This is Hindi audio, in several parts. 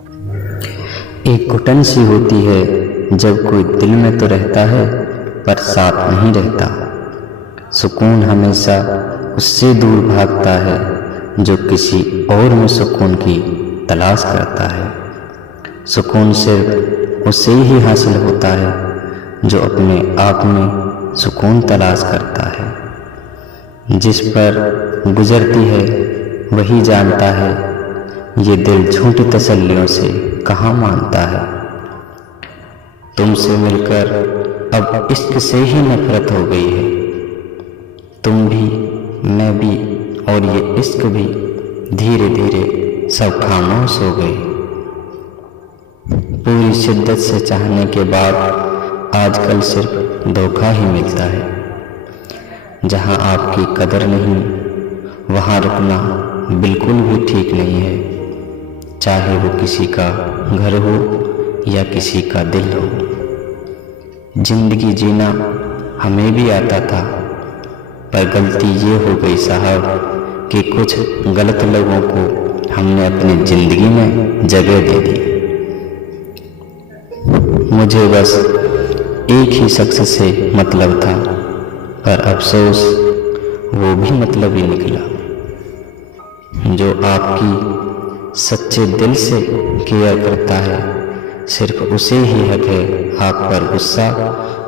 एक घुटन सी होती है जब कोई दिल में तो रहता है पर साथ नहीं रहता। सुकून हमेशा उससे दूर भागता है जो किसी और में सुकून की तलाश करता है। सुकून सिर्फ उसे ही हासिल होता है जो अपने आप में सुकून तलाश करता है। जिस पर गुजरती है वही जानता है ये दिल झूठी तसल्लियों से कहाँ मानता है। तुमसे मिलकर अब इश्क से ही नफरत हो गई है। तुम भी, मैं भी और ये इश्क भी धीरे धीरे सब खामोश हो गए। पूरी शिद्दत से चाहने के बाद आजकल सिर्फ धोखा ही मिलता है। जहाँ आपकी कदर नहीं वहाँ रुकना बिल्कुल भी ठीक नहीं है, चाहे वो किसी का घर हो या किसी का दिल हो। जिंदगी जीना हमें भी आता था, पर गलती ये हो गई साहब कि कुछ गलत लोगों को हमने अपनी जिंदगी में जगह दे दी। मुझे बस एक ही शख्स से मतलब था, पर अफसोस वो भी मतलब ही निकला। जो आपकी सच्चे दिल से केयर करता है सिर्फ उसे ही हक है आप पर गुस्सा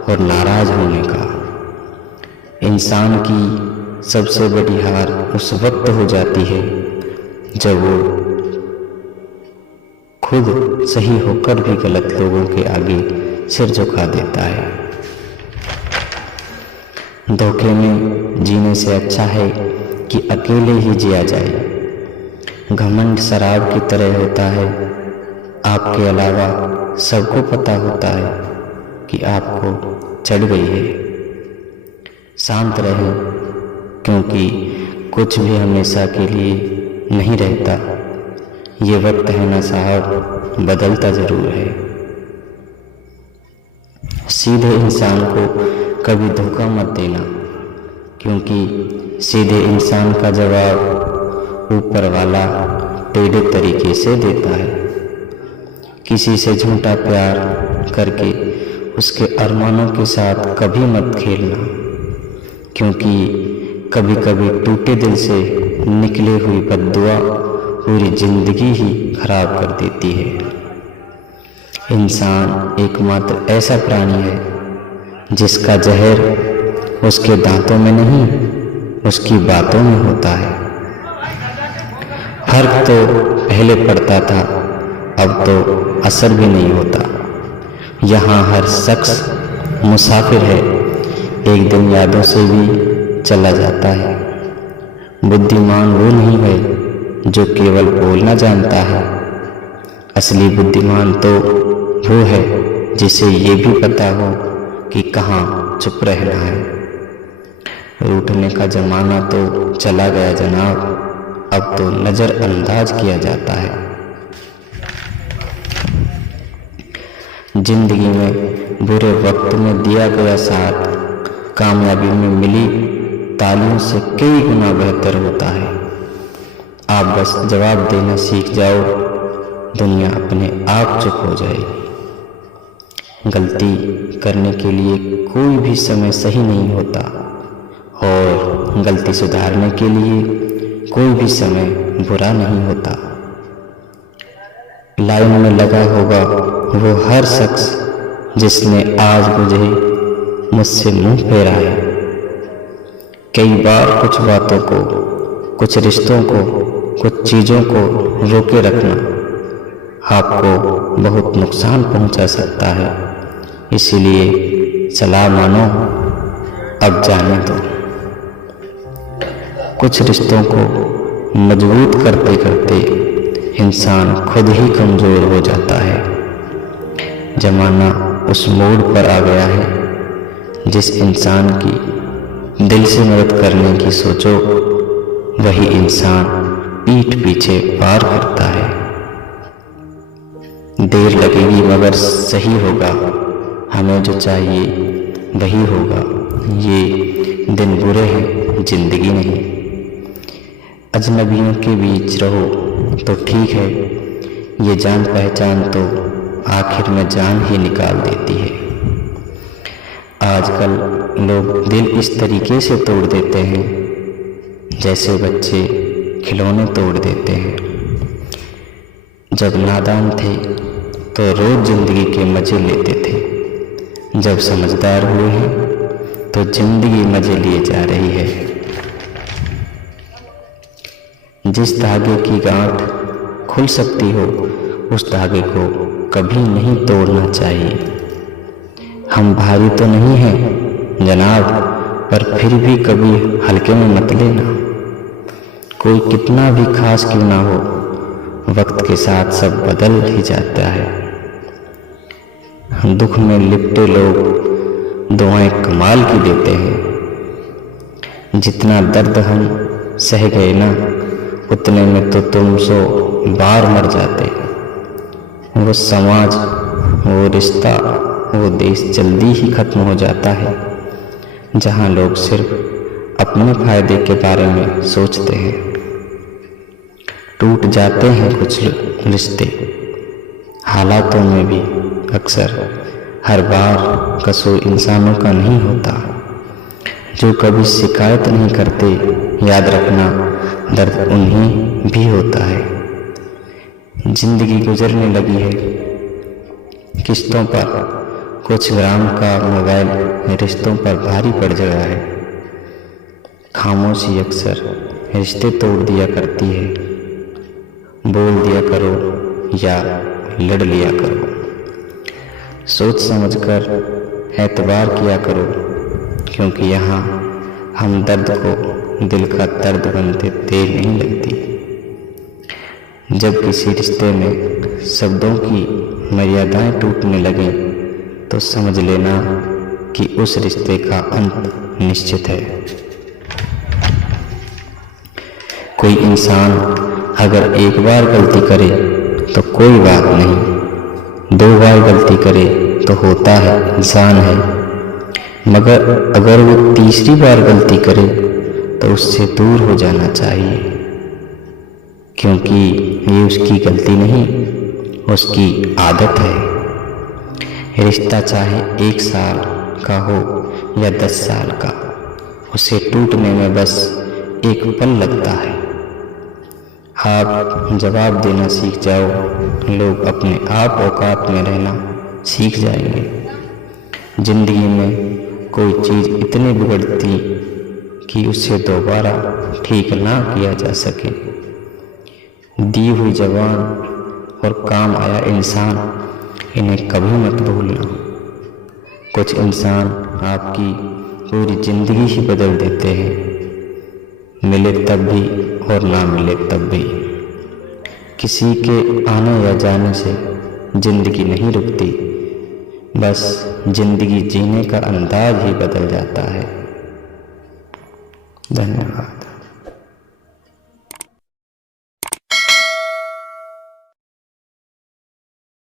और नाराज होने का। इंसान की सबसे बड़ी हार उस वक्त हो जाती है जब वो खुद सही होकर भी गलत लोगों के आगे सिर झुका देता है। धोखे में जीने से अच्छा है कि अकेले ही जिया जाए। घमंड शराब की तरह होता है, आपके अलावा सबको पता होता है कि आपको चढ़ गई है। शांत रहें, क्योंकि कुछ भी हमेशा के लिए नहीं रहता। ये वक्त है ना साहब, बदलता ज़रूर है। सीधे इंसान को कभी धोखा मत देना, क्योंकि सीधे इंसान का जवाब ऊपर वाला टेढ़े तरीके से देता है। किसी से झूठा प्यार करके उसके अरमानों के साथ कभी मत खेलना, क्योंकि कभी कभी टूटे दिल से निकली हुई बद्दुआ पूरी जिंदगी ही खराब कर देती है। इंसान एकमात्र ऐसा प्राणी है जिसका जहर उसके दांतों में नहीं, उसकी बातों में होता है। फर्क तो पहले पड़ता था, अब तो असर भी नहीं होता। यहाँ हर शख्स मुसाफिर है, एक दिन यादों से भी चला जाता है। बुद्धिमान वो नहीं है जो केवल बोलना जानता है, असली बुद्धिमान तो वो है जिसे ये भी पता हो कि कहाँ चुप रहना है। रूठने का जमाना तो चला गया जनाब, अब तो नज़रअंदाज किया जाता है। जिंदगी में बुरे वक्त में दिया गया साथ कामयाबी में मिली तालियों से कई गुना बेहतर होता है। आप बस जवाब देना सीख जाओ, दुनिया अपने आप चुप हो जाएगी। गलती करने के लिए कोई भी समय सही नहीं होता, और गलती सुधारने के लिए कोई भी समय बुरा नहीं होता। लाइन में लगा होगा वो हर शख्स जिसने आज मुझे मुझसे मुंह फेरा है। कई बार कुछ बातों को, कुछ रिश्तों को, कुछ चीज़ों को रोके रखना आपको बहुत नुकसान पहुंचा सकता है। इसीलिए सलाह मानो, अब जाने दो। कुछ रिश्तों को मजबूत करते करते इंसान खुद ही कमज़ोर हो जाता है। ज़माना उस मोड़ पर आ गया है जिस इंसान की दिल से मदद करने की सोचो वही इंसान पीठ पीछे वार करता है। देर लगेगी मगर सही होगा, हमें जो चाहिए वही होगा। ये दिन बुरे हैं, जिंदगी नहीं। अजनबियों के बीच रहो तो ठीक है, ये जान पहचान तो आखिर में जान ही निकाल देती है। आजकल लोग दिल इस तरीके से तोड़ देते हैं जैसे बच्चे खिलौने तोड़ देते हैं। जब नादान थे तो रोज जिंदगी के मजे लेते थे, जब समझदार हुए हैं तो जिंदगी मजे लिए जा रही है। जिस धागे की गांठ खुल सकती हो उस धागे को कभी नहीं तोड़ना चाहिए। हम भारी तो नहीं हैं जनाब, पर फिर भी कभी हल्के में मत लेना। कोई कितना भी खास क्यों ना हो, वक्त के साथ सब बदल ही जाता है। दुख में लिपटे लोग दुआएं कमाल की देते हैं। जितना दर्द हम सह गए ना, उतने में तो तुम 100 बार मर जाते। वो समाज, वो रिश्ता, वो देश जल्दी ही खत्म हो जाता है जहाँ लोग सिर्फ अपने फायदे के बारे में सोचते हैं। टूट जाते हैं कुछ रिश्ते हालातों में भी अक्सर, हर बार कसूर इंसानों का नहीं होता। जो कभी शिकायत नहीं करते, याद रखना दर्द उन्हीं भी होता है। जिंदगी गुजरने लगी है किस्तों पर, कुछ ग्राम का मोबाइल रिश्तों पर भारी पड़ गया है। खामोशी अक्सर रिश्ते तोड़ दिया करती है। बोल दिया करो या लड़ लिया करो, सोच समझकर एतबार किया करो, क्योंकि यहाँ हम दर्द को दिल का दर्द बनते देर नहीं लगती। जब किसी रिश्ते में शब्दों की मर्यादाएं टूटने लगें तो समझ लेना कि उस रिश्ते का अंत निश्चित है। कोई इंसान अगर एक बार गलती करे तो कोई बात नहीं, 2 बार गलती करे तो होता है, इंसान है। मगर अगर वो तीसरी बार गलती करे तो उससे दूर हो जाना चाहिए, क्योंकि ये उसकी गलती नहीं, उसकी आदत है। रिश्ता चाहे 1 साल का हो या 10 साल का, उसे टूटने में बस एक पल लगता है। आप जवाब देना सीख जाओ, लोग अपने आप औकात में रहना सीख जाएंगे। जिंदगी में कोई चीज़ इतनी बिगड़ती कि उसे दोबारा ठीक ना किया जा सके। दी हुई जवान और काम आया इंसान, इन्हें कभी मत भूलना। कुछ इंसान आपकी पूरी जिंदगी ही बदल देते हैं, मिले तब भी और ना मिले तब भी। किसी के आने या जाने से जिंदगी नहीं रुकती, बस जिंदगी जीने का अंदाज ही बदल जाता है। धन्यवाद।